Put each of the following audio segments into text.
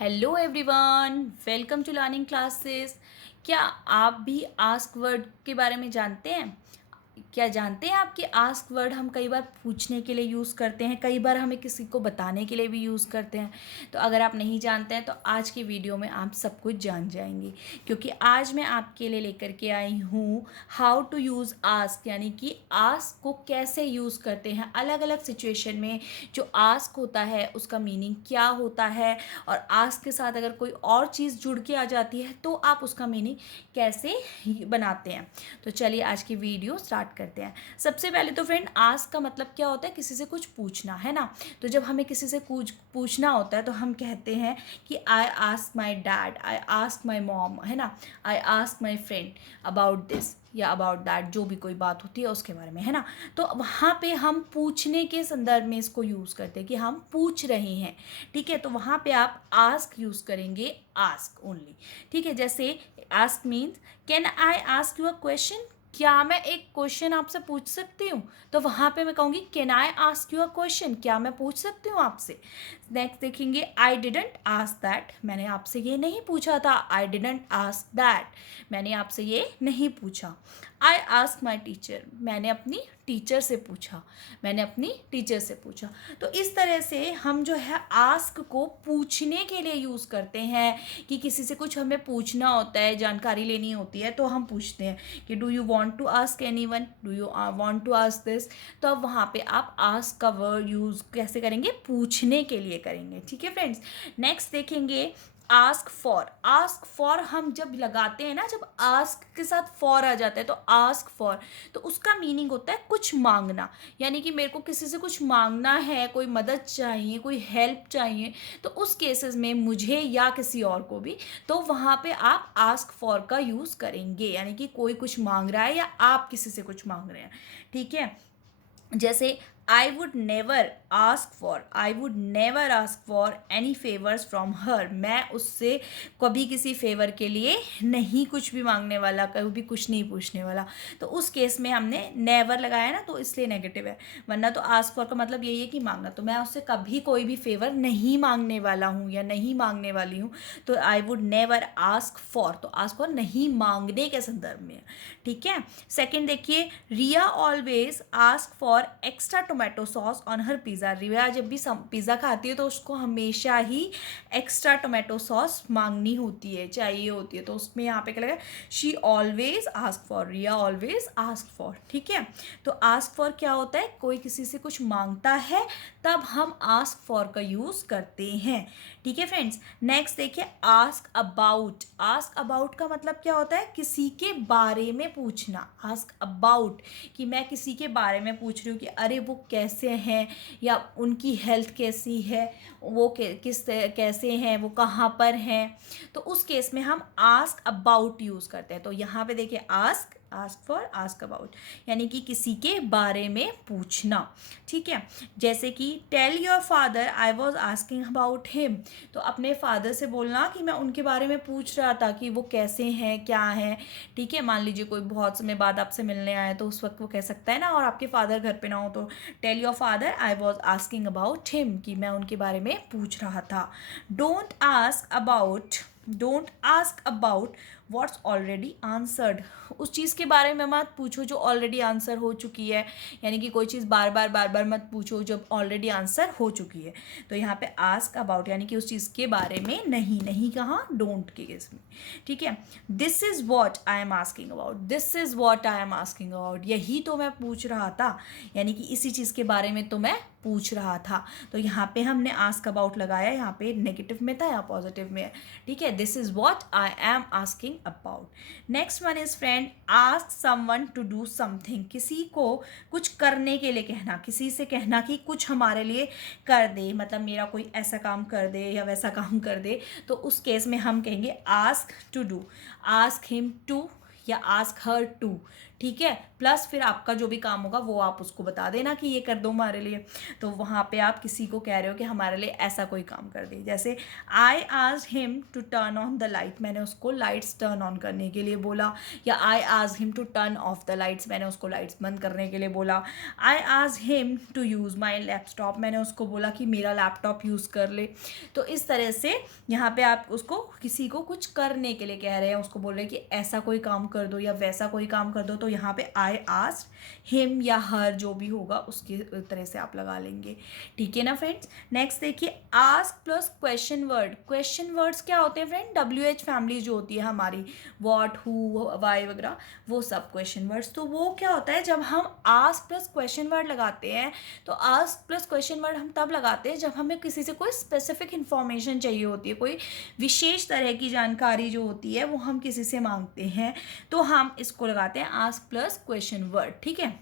Hello everyone, welcome to learning classes. क्या आप भी आस्क वर्ड के बारे में जानते हैं? क्या जानते हैं आप कि आस्क वर्ड हम कई बार पूछने के लिए यूज़ करते हैं, कई बार हमें किसी को बताने के लिए भी यूज़ करते हैं। तो अगर आप नहीं जानते हैं तो आज की वीडियो में आप सब कुछ जान जाएंगे, क्योंकि आज मैं आपके लिए लेकर के आई हूँ हाउ टू यूज़ आस्क, यानी कि आस्क को कैसे यूज़ करते हैं अलग अलग सिचुएशन में। जो आस्क होता है उसका मीनिंग क्या होता है, और आस्क के साथ अगर कोई और चीज़ जुड़ के आ जाती है तो आप उसका मीनिंग कैसे बनाते हैं। तो चलिए आज की वीडियो स्टार्ट करते हैं। सबसे पहले तो फ्रेंड, आस्क का मतलब क्या होता है? किसी से कुछ पूछना, है ना। तो जब हमें किसी से कुछ पूछना होता है तो हम कहते हैं कि I ask my dad, I ask my mom, है ना। I ask my friend about this या अबाउट दैट, जो भी कोई बात होती है उसके बारे में, है ना। तो वहाँ पे हम पूछने के संदर्भ में इसको यूज़ करते हैं कि हम पूछ रहे हैं, ठीक है। तो वहाँ पे आप आस्क यूज़ करेंगे, आस्क ओनली, ठीक है। जैसे ask means can I ask you a question, क्या मैं एक क्वेश्चन आपसे पूछ सकती हूँ? तो वहाँ पे मैं कहूँगी can I ask you a question, क्या मैं पूछ सकती हूँ आपसे। नेक्स्ट देखेंगे आई डिडंट आस्क दैट, मैंने आपसे ये नहीं पूछा था। आई डिडंट आस्क दैट, मैंने आपसे ये नहीं पूछा। आई आस्क माई टीचर, मैंने अपनी टीचर से पूछा, मैंने अपनी टीचर से पूछा। तो इस तरह से हम जो है आस्क को पूछने के लिए यूज़ करते हैं कि किसी से कुछ हमें पूछना होता है, जानकारी लेनी होती है, तो हम पूछते हैं कि do you want to ask anyone, do you want to ask this. तो अब वहाँ पे आप आस्क का वर्ड यूज़ कैसे करेंगे? पूछने के लिए करेंगे, ठीक है फ्रेंड्स। नेक्स्ट देखेंगे आस्क फॉर। आस्क फॉर हम जब लगाते हैं ना, जब आस्क के साथ फॉर आ जाता है तो आस्क फॉर, तो उसका मीनिंग होता है कुछ मांगना। यानी कि मेरे को किसी से कुछ मांगना है, कोई मदद चाहिए, कोई हेल्प चाहिए, तो उस केसेस में मुझे या किसी और को भी, तो वहाँ पे आप आस्क फॉर का यूज़ करेंगे। यानी कि कोई कुछ मांग रहा है या आप किसी से कुछ मांग रहे हैं, ठीक है। जैसे आई would never ask for, I would never ask for any favours from her, मैं उससे कभी किसी फेवर के लिए नहीं कुछ भी मांगने वाला, कभी भी कुछ नहीं पूछने वाला। तो उस केस में हमने नेवर लगाया ना, तो इसलिए नेगेटिव है। वरना तो आस्क फॉर का मतलब यही है कि मांगना, तो मैं उससे कभी कोई भी फेवर नहीं मांगने वाला हूँ या नहीं मांगने वाली हूँ। तो I would never ask for, तो आस्क फॉर नहीं मांगने के संदर्भ में, ठीक है। सेकेंड देखिए, Riya always ask for extra tomato sauce on her pizza. Riya जब भी पिज़्ज़ा खाती है तो उसको हमेशा ही एक्स्ट्रा टोमेटो सॉस मांगनी होती है, चाहिए होती है। तो उसमें यहाँ पे क्या लगा? She always ask for, Riya always ask for, ठीक है। तो आस्क फॉर क्या होता है? कोई किसी से कुछ मांगता है तब हम आस्क फॉर का यूज़ करते हैं, ठीक है फ्रेंड्स। नेक्स्ट देखिए आस्क अबाउट। आस्क अबाउट का मतलब क्या होता है? किसी के बारे में पूछना। आस्क अबाउट, कि मैं किसी के बारे में पूछ रही हूँ कि अरे वो कैसे हैं, या उनकी हेल्थ कैसी है, वो कैसे हैं, वो कहाँ पर हैं। तो उस केस में हम आस्क अबाउट यूज़ करते हैं। तो यहाँ पे देखिए ask, ask for, ask about, यानी कि किसी के बारे में पूछना, ठीक है। जैसे कि tell your father I was asking about him, तो अपने फादर से बोलना कि मैं उनके बारे में पूछ रहा था कि वो कैसे हैं, क्या हैं, ठीक है। मान लीजिए कोई बहुत समय बाद आपसे मिलने आए तो उस वक्त वो कह सकता है ना, और आपके फादर घर पे ना हो तो tell your father I was asking about him, कि मैं उनके बारे में पूछ रहा था। Don't ask about, don't ask about what's already answered, उस चीज़ के बारे में मत पूछो जो ऑलरेडी आंसर हो चुकी है। यानी कि कोई चीज़ बार बार मत पूछो जब ऑलरेडी आंसर हो चुकी है। तो यहाँ पे आस्क अबाउट यानी कि उस चीज़ के बारे में नहीं, नहीं कहाँ? डोंट के केस में, ठीक है। This is what I am asking about, this is what I am asking about, यही तो मैं पूछ रहा था, यानी कि इसी चीज़ के बारे में तो मैं पूछ रहा था। तो यहाँ पे हमने आस्क अबाउट लगाया, यहाँ पे नेगेटिव में था या पॉजिटिव में है, ठीक है। This is what I am asking about. Next one is friend ask someone to do something, किसी को कुछ करने के लिए कहना, किसी से कहना कि कुछ हमारे लिए कर दे, मतलब मेरा कोई ऐसा काम कर दे या वैसा काम कर दे। तो उस केस में हम कहेंगे ask to do, ask him to या आस्क हर टू, ठीक है, प्लस फिर आपका जो भी काम होगा वो आप उसको बता देना कि ये कर दो हमारे लिए। तो वहाँ पे आप किसी को कह रहे हो कि हमारे लिए ऐसा कोई काम कर दे। जैसे I asked him to turn on the light, मैंने उसको लाइट्स टर्न ऑन करने के लिए बोला। या I asked him to turn off the lights, मैंने उसको लाइट्स बंद करने के लिए बोला। I asked him to use my laptop, मैंने उसको बोला कि मेरा लैपटॉप यूज़ कर ले। तो इस तरह से यहाँ पे आप उसको किसी को कुछ करने के लिए कह रहे हैं, उसको बोल रहे हैं कि ऐसा कोई काम कर दो या वैसा कोई काम कर दो। तो यहाँ पे आई आस्क्ड हिम या हर जो भी होगा उसकी तरह से आप लगा लेंगे। ठीक है ना फ्रेंड्स। नेक्स्ट देखिए, ask plus question word. Question words क्या होते हैं फ्रेंड? WH फैमिली जो होती है हमारी, व्हाट, हु, वाई वगैरह, वो सब क्वेश्चन वर्ड्स। तो वो क्या होता है, जब हम आस्क प्लस क्वेश्चन वर्ड लगाते हैं, तो आस्क प्लस क्वेश्चन वर्ड हम तब लगाते हैं जब हमें किसी से कोई स्पेसिफिक इन्फॉर्मेशन चाहिए होती है, कोई विशेष तरह की जानकारी जो होती है वो हम किसी से मांगते हैं, तो हम इसको लगाते हैं आस्क प्लस क्वेश्चन वर्ड। ठीक है,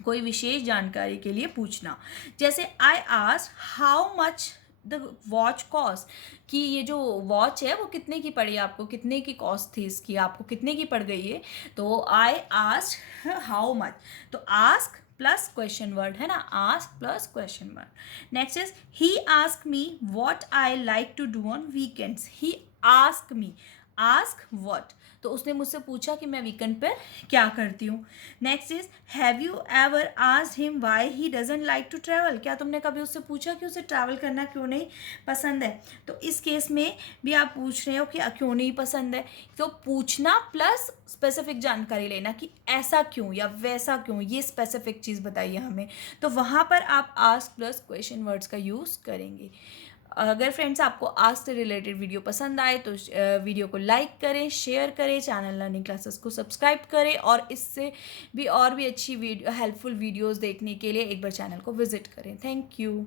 कोई विशेष जानकारी के लिए पूछना। जैसे I asked how much the watch cost, कि ये जो वॉच है वो कितने की पड़ी आपको, कितने की कॉस्ट थी इसकी, आपको कितने की पड़ गई है। तो आई आस्क्ड हाउ मच, तो आस्क प्लस क्वेश्चन वर्ड है ना, ask plus question word. Next is he ask me what I like to do on weekends. He ask me, ask what, तो उसने मुझसे पूछा कि मैं वीकेंड पर क्या करती हूँ। Next is have you ever asked him why he doesn't like to travel, क्या तुमने कभी उससे पूछा कि उसे ट्रैवल करना क्यों नहीं पसंद है। तो इस केस में भी आप पूछ रहे हो कि क्यों नहीं पसंद है, तो पूछना प्लस स्पेसिफिक जानकारी लेना कि ऐसा क्यों या वैसा क्यों, ये स्पेसिफिक चीज़ बताइए हमें। तो वहाँ पर आप आस्क प्लस क्वेश्चन वर्ड्स का यूज़ करेंगे। अगर फ्रेंड्स आपको आज से रिलेटेड वीडियो पसंद आए तो वीडियो को लाइक करें, शेयर करें, चैनल लर्निंग क्लासेस को सब्सक्राइब करें, और इससे भी और भी अच्छी वीडियो हेल्पफुल वीडियोस देखने के लिए एक बार चैनल को विजिट करें। Thank you.